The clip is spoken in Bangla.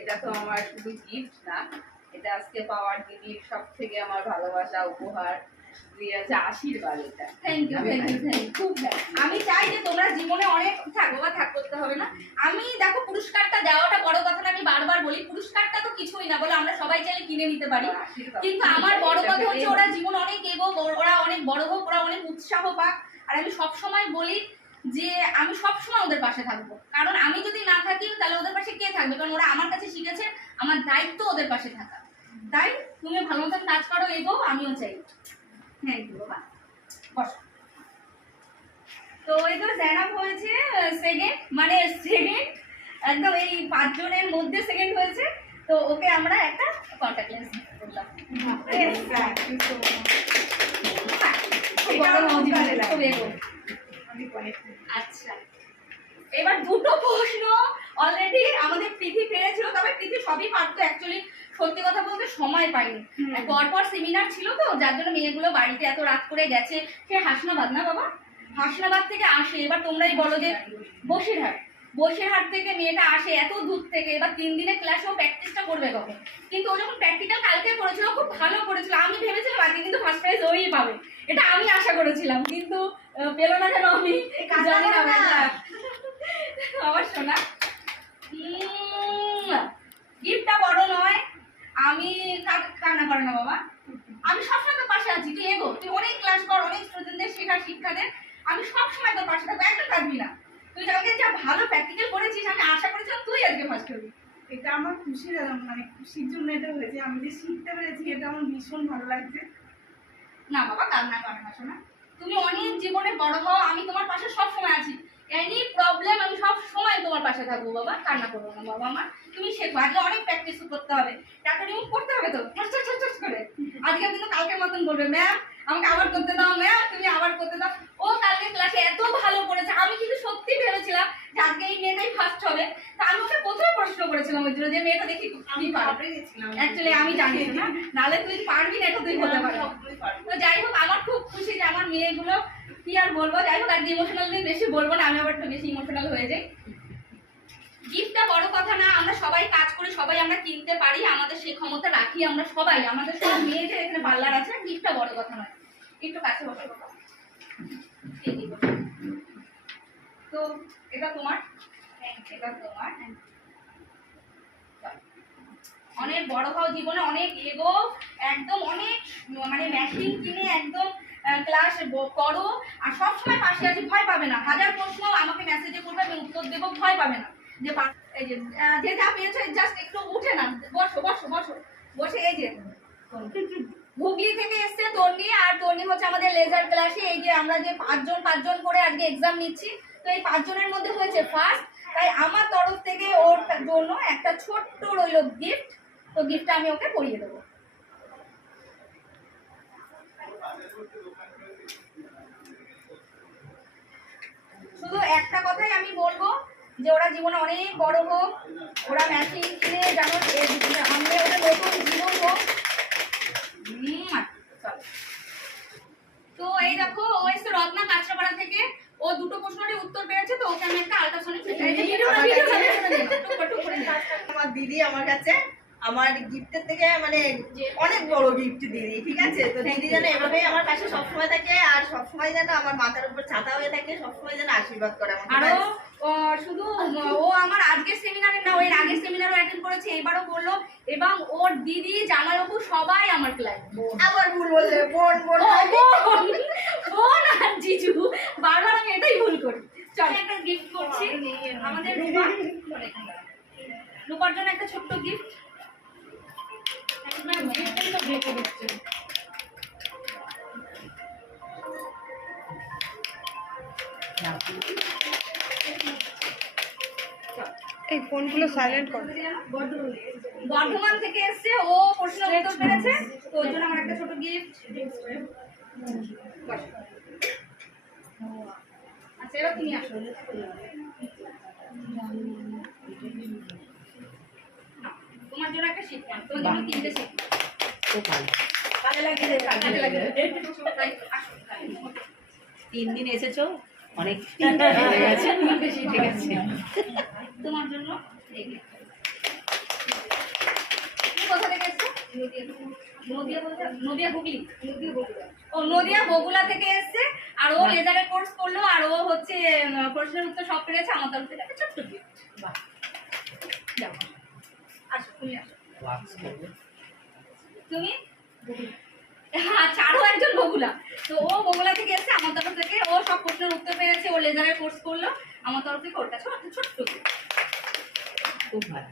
এটা তো আমার শুধু গিফট না, এটা আজকে পাওয়ার দিদির সব থেকে আমার ভালোবাসা উপহার দিয়ে আছে আশীর্বাদ। এটা থ্যাংক ইউ খুব আমি চাই যে তোমরা জীবনে অনেক থাকো বা থাক করতে হবে না। আমি দেখো পুরস্কারটা দেওয়াটা বড় কথা না, আমি বারবার বলি পুরস্কারটা তো কিছুই না বলে আমরা সবাই চাইলে কিনে নিতে পারি, কিন্তু আমার বড় কথা হচ্ছে ওরা জীবন অনেক এগোক, ওরা অনেক বড় হোক, ওরা অনেক উৎসাহ পাক। আর আমি সবসময় বলি যে আমি সবসময় ওদের পাশে থাকবো, কারণ আমি যদি না থাকি তাহলে ওদের পাশে কে থাকবে, কারণ ওরা আমার কাছে শিখেছে, আমার দায়িত্ব ওদের পাশে থাকা। তাই তুমি ভালো মতন কাজ করো, এগো, আমিও চাই। থ্যাংক ইউ বাবা, বসো। তো এই তো জেনাব হয়েছে সেকেন্ড, মানে সেকেন্ড একদম এই 5 জনের মধ্যে সেকেন্ড হয়েছে। তো ওকে আমরা একটা কন্টাক্ট লেন্স করলাম। আচ্ছা, এবার দুটো প্রশ্ন অলরেডি আমাদের পৃথি পেরেছিল, তবে পৃথি সবই পারতো অ্যাকচুয়ালি, সত্যি কথা বলতে সময় পাইনি। পরপর সেমিনার ছিল তো, যার জন্য মেয়েগুলো বাড়িতে এত রাত করে গেছে। সে হাসনাবাদ না বাবা, হাসনাবাদ থেকে আসে। এবার তোমরাই বলো যে বসিরহাট থেকে মেয়েটা আসে এত দূর থেকে, এবার 3 দিনের ক্লাসেও প্র্যাকটিসটা করবে কখন? কিন্তু ও যখন প্র্যাকটিক্যাল কালকে করেছিল খুব ভালো করেছিল, আমি ভেবেছিলাম আজকে কিন্তু ফার্স্ট প্রাইজ ওই পাবে, এটা আমি আশা করেছিলাম, কিন্তু পেল না কেন আমি জানি না। আমার শোনা গিফটটা বড় নয়, আমি কান্না করে না বাবা, আমি সবসময় তোর পাশে আছি, তুই এগো, তুই অনেক ক্লাস কর, অনেক স্টুডেন্টদের শেখার শিক্ষা দে, আমি সবসময় তোর পাশে থাকবো, একদম থাকবি না। তুই আমাকে যা ভালো প্র্যাকটিক্যাল করেছিস, আমি আশা করেছিলাম তুই আজকে ফার্স্ট হবি। এটা আমার খুশির, মানে খুশির জন্য এটা হয়েছে, আমি যে শিখতে পেরেছি এটা আমার ভীষণ ভালো লাগছে। না বাবা, কান্না করে না শোনা, তুমি অনেক জীবনে বড় হও, আমি তোমার পাশে সব সময় আছি, এনি প্রবলেম আমি সব সময় তোমার পাশে থাকবো বাবা, কান্না করবো না বাবা। আমার তুমি শেখো, আজকে অনেক প্র্যাকটিস করতে হবে, টাকা রিমুভ করতে হবে তো করে। আজকে কিন্তু কালকের মতন বলবে ম্যাম আমাকে আবার করতে দাও, ম্যাম তুমি আবার করতে দাও। ও কালকে ক্লাসে এত ভালো করেছে, আমি কিন্তু সত্যি ভেবেছিলাম যে আজকে এই মেয়েটাই ফার্স্ট হবে। তা আমি ওকে প্রথমে প্রশ্ন করেছিলাম ওই জন্য যে মেয়েটা দেখি আমি পারবে, অ্যাকচুয়ালি আমি জানি না, নাহলে তুই পারবি না, এটা তুই হতে পারবি। তো যাই হোক, আমার খুব খুশি যে আমার মেয়েগুলো, কি আর বলবো, যাই হোক আজকে ইমোশনাল দিন, বেশি বলবো না, আমি আবার একটু বেশি ইমোশনাল হয়ে যাই। গিফটটা বড় কথা না, আমরা সবাই কাজ করি, সবাই আমরা কিনতে পারি, আমাদের সেই ক্ষমতা রাখি আমরা সবাই, আমাদের সব মেয়েদের এখানে পার্লার আছে, গিফটটা বড় কথা নয়। একটু কাছে বসে বাবা, তো এটা তোমার, এটা তোমার, অনেক বড় হও জীবনে, অনেক এগো, একদম অনেক মানে মেশিন কিনে একদম ক্লাস করো, আর সবসময় পাশে আছি, ভয় পাবে না, 1000 প্রশ্ন আমাকে মেসেজে করবে, আমি উত্তর দেবো, ভয় পাবে না। যে এই যে যা পেয়েছো জাস্ট একটু উঠে না, বসো বসো বসো, বসে এই যে হুগলি থেকে এসছে তন্নি, আর তন্নি হচ্ছে আমাদের লেজার ক্লাসে, এই যে আমরা যে 5 জন করে আজকে এক্সাম নিচ্ছি, তো এই 5 জনের মধ্যে হয়েছে ফার্স্ট, তাই আমার তরফ থেকে ওর জন্য একটা ছোট্ট রইল গিফট। তো গিফটটা আমি ওকে পরিয়ে দেবো। শুধু একটা কথাই আমি বলবো যে ওরা জীবনে অনেক বড় হোক, ওরা মেশিন কিনে যেন আমরা ওদের নতুন জীবন হোক। তো এই দেখো, ও এসে রত্না কাঁচরাপাড়া থেকে, ও দুটো প্রশ্নের উত্তর পেয়েছে, তো ওকে আমি একটা আল্ট্রাসনিক আমার দিদি আমার কাছে আমার গিফটের থেকে মানে অনেক বড় গিফট দিদি, ঠিক আছে? তো দিদি যেন এভাবেই আমার পাশে সবসময় থাকে, আর সবসময় যেন আমার মাথার উপর ছাতা হয়ে থাকে, সবসময় যেন আশীর্বাদ করে আমাকে। আরো শুধু ও আমার আজকের সেমিনারে না, ওই আগের সেমিনারও অ্যাটেন্ড করেছে, এবারও করলো, এবং ওর দিদি জামাইবাবু সবাই আমার ক্লায়েন্ট। আবার ভুল বললে, বোন বোন বোন আর জিজু, বারবার আমি এটাই ভুল করি। চল একটা গিফট করছি আমাদের রূপার জন্য, একটা ছোট্ট গিফট। এই ফোনগুলো সাইলেন্ট কর। বর্ধমান থেকে এসছে, ও প্রশ্ন উত্তর পেরেছে, তো ওর জন্য আমার একটা ছোট গিফট। আচ্ছা, এবার তুমি আসো, তোমার জন্য একটা শিক্ষা, তোমার জন্য 3টে শিক্ষা। কাজে লাগে 3 দিন এসেছো, অনেক তোমার জন্য নদিয়া হুগলি, ও নদিয়া বগুলা থেকে এসছে, আর ও লেজারের কোর্স করলো, আর ও হচ্ছে প্রশ্নের উত্তর সব পেরেছে আমার তরফ থেকে একটা ছোট্ট gift। যাও, আসো তুমি আসো। তুমি আচ্ছা, আরো একজন বগুলা, তো ও বগুলা থেকে এসছে আমার তরফ থেকে, ও সব প্রশ্নের উত্তর পেয়েছে, ও লেজারের কোর্স করলো আমার তরফ থেকে, ওর কাছে ছোট্ট gift। খুব ভালো।